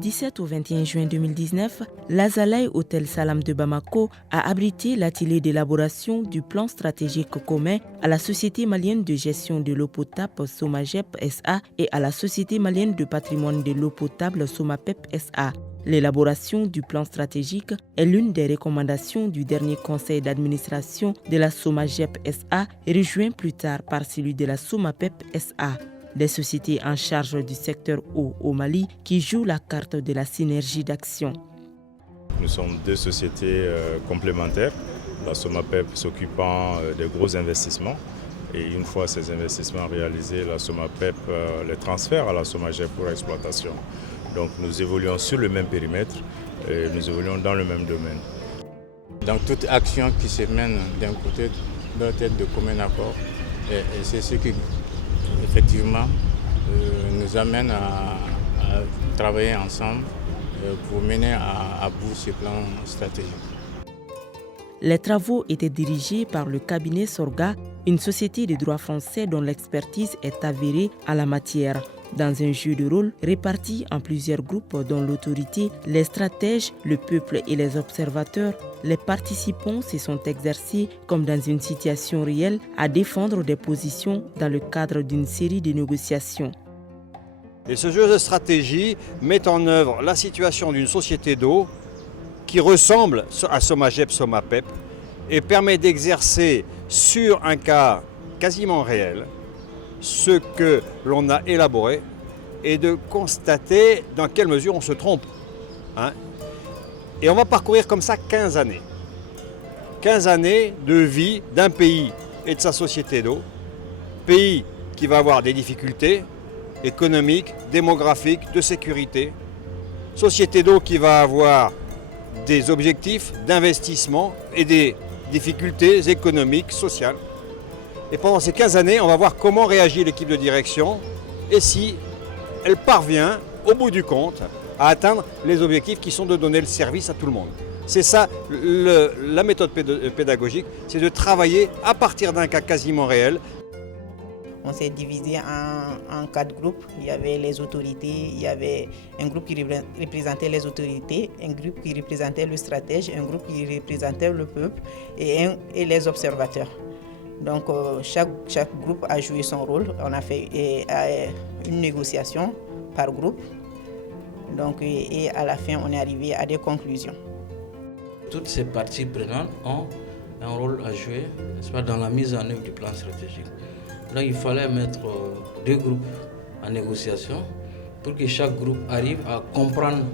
17 au 21 juin 2019, l'Azalaï Hôtel Salam de Bamako a abrité l'atelier d'élaboration du plan stratégique commun à la Société malienne de gestion de l'eau potable SOMAGEP SA et à la Société malienne de patrimoine de l'eau potable SOMAPEP SA. L'élaboration du plan stratégique est l'une des recommandations du dernier conseil d'administration de la SOMAGEP SA, rejoint plus tard par celui de la SOMAPEP SA. Des sociétés en charge du secteur eau au Mali qui jouent la carte de la synergie d'action. Nous sommes deux sociétés complémentaires, la SOMAPEP s'occupant des gros investissements et une fois ces investissements réalisés, la SOMAPEP les transfère à la SOMAGEP pour exploitation. Donc nous évoluons sur le même périmètre et nous évoluons dans le même domaine. Donc toute action qui se mène d'un côté doit être de commun accord et c'est ce qui effectivement nous amène à travailler ensemble pour mener à bout ce plan stratégique. Les travaux étaient dirigés par le cabinet Sorga, une société de droit français dont l'expertise est avérée en la matière. Dans un jeu de rôle réparti en plusieurs groupes dont l'autorité, les stratèges, le peuple et les observateurs, les participants se sont exercés comme dans une situation réelle à défendre des positions dans le cadre d'une série de négociations. Et ce jeu de stratégie met en œuvre la situation d'une société d'eau qui ressemble à SOMAGEP, SOMAPEP et permet d'exercer sur un cas quasiment réel ce que l'on a élaboré et de constater dans quelle mesure on se trompe. Et on va parcourir comme ça 15 années. 15 années de vie d'un pays et de sa société d'eau. Pays qui va avoir des difficultés économiques, démographiques, de sécurité. Société d'eau qui va avoir des objectifs d'investissement et des difficultés économiques, sociales. Et pendant ces 15 années, on va voir comment réagit l'équipe de direction et si elle parvient, au bout du compte, à atteindre les objectifs qui sont de donner le service à tout le monde. C'est ça, la méthode pédagogique, c'est de travailler à partir d'un cas quasiment réel. On s'est divisé en 4 groupes. Il y avait les autorités, il y avait un groupe qui représentait les autorités, un groupe qui représentait le stratège, un groupe qui représentait le peuple et les observateurs. Donc chaque groupe a joué son rôle. On a fait une négociation par groupe. Donc, et à la fin, on est arrivé à des conclusions. Toutes ces parties prenantes ont un rôle à jouer, n'est-ce pas, dans la mise en œuvre du plan stratégique. Donc il fallait mettre 2 groupes en négociation pour que chaque groupe arrive à comprendre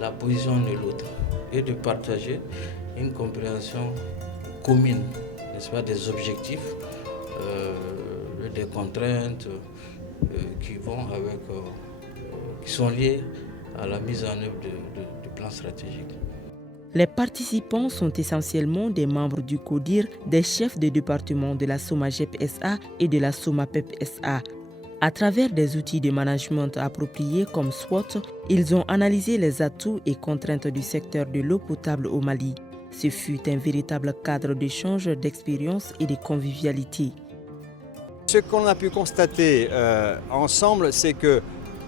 la position de l'autre et de partager une compréhension commune, n'est-ce pas, des objectifs, des contraintes qui sont liées à la mise en œuvre du plan stratégique. Les participants sont essentiellement des membres du CODIR, des chefs de département de la SOMAGEP SA et de la SOMAPEP SA. À travers des outils de management appropriés comme SWOT, ils ont analysé les atouts et contraintes du secteur de l'eau potable au Mali. Ce fut un véritable cadre d'échange, d'expérience et de convivialité. Ce qu'on a pu constater ensemble, c'est que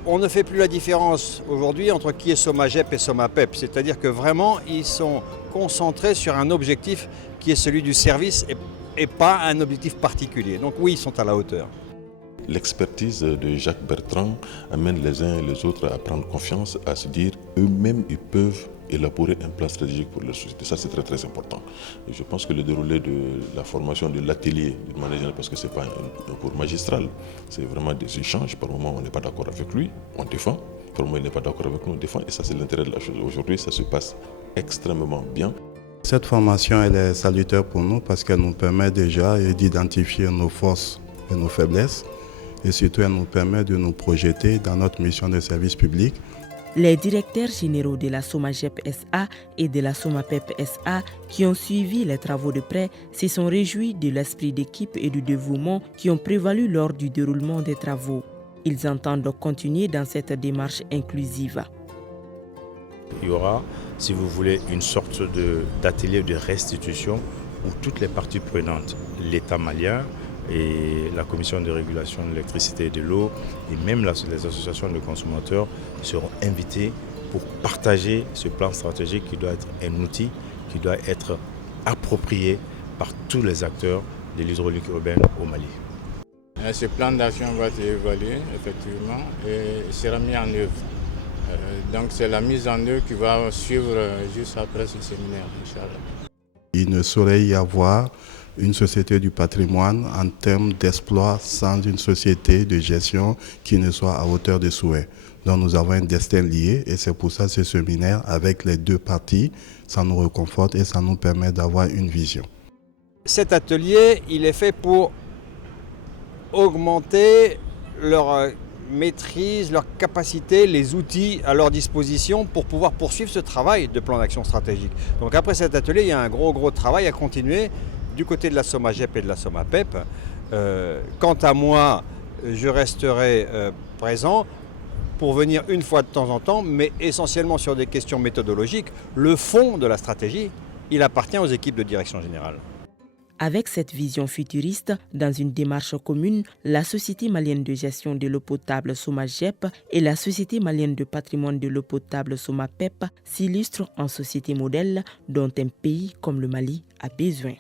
on ne fait plus la différence aujourd'hui entre qui est SOMAGEP et SOMAPEP. C'est-à-dire que vraiment, ils sont concentrés sur un objectif qui est celui du service et pas un objectif particulier. Donc oui, ils sont à la hauteur. L'expertise de Jacques Bertrand amène les uns et les autres à prendre confiance, à se dire eux-mêmes ils peuvent élaborer un plan stratégique pour leur société. Ça, c'est très très important. Et je pense que le déroulé de la formation de l'atelier, d'une manière générale, parce que ce n'est pas un cours magistral, c'est vraiment des échanges. Par moment, on n'est pas d'accord avec lui, on défend. Par moment, il n'est pas d'accord avec nous, on défend. Et ça, c'est l'intérêt de la chose. Aujourd'hui, ça se passe extrêmement bien. Cette formation, elle est salutaire pour nous parce qu'elle nous permet déjà d'identifier nos forces et nos faiblesses. Et surtout, elle nous permet de nous projeter dans notre mission de service public. Les directeurs généraux de la SOMAGEP SA et de la SOMAPEP SA qui ont suivi les travaux de près se sont réjouis de l'esprit d'équipe et du dévouement qui ont prévalu lors du déroulement des travaux. Ils entendent donc continuer dans cette démarche inclusive. Il y aura, si vous voulez, une sorte d'atelier de restitution où toutes les parties prenantes, l'État malien et la Commission de régulation de l'électricité et de l'eau et même les associations de consommateurs seront invités pour partager ce plan stratégique qui doit être un outil qui doit être approprié par tous les acteurs de l'hydraulique urbaine au Mali. Ce plan d'action va être évalué effectivement et sera mis en œuvre. Donc c'est la mise en œuvre qui va suivre juste après ce séminaire, Inch'Allah. Il ne saurait y avoir une société du patrimoine en termes d'exploit sans une société de gestion qui ne soit à hauteur de souhait. Donc nous avons un destin lié et c'est pour ça ce séminaire avec les deux parties, ça nous reconforte et ça nous permet d'avoir une vision. Cet atelier, il est fait pour augmenter leur maîtrise, leur capacité, les outils à leur disposition pour pouvoir poursuivre ce travail de plan d'action stratégique. Donc après cet atelier, il y a un gros travail à continuer du côté de la SOMAGEP et de la SOMAPEP. Quant à moi, je resterai présent pour venir une fois de temps en temps, mais essentiellement sur des questions méthodologiques. Le fond de la stratégie, il appartient aux équipes de direction générale. Avec cette vision futuriste, dans une démarche commune, la Société malienne de gestion de l'eau potable SOMAGEP et la Société malienne de patrimoine de l'eau potable SOMAPEP s'illustrent en société modèle dont un pays comme le Mali a besoin.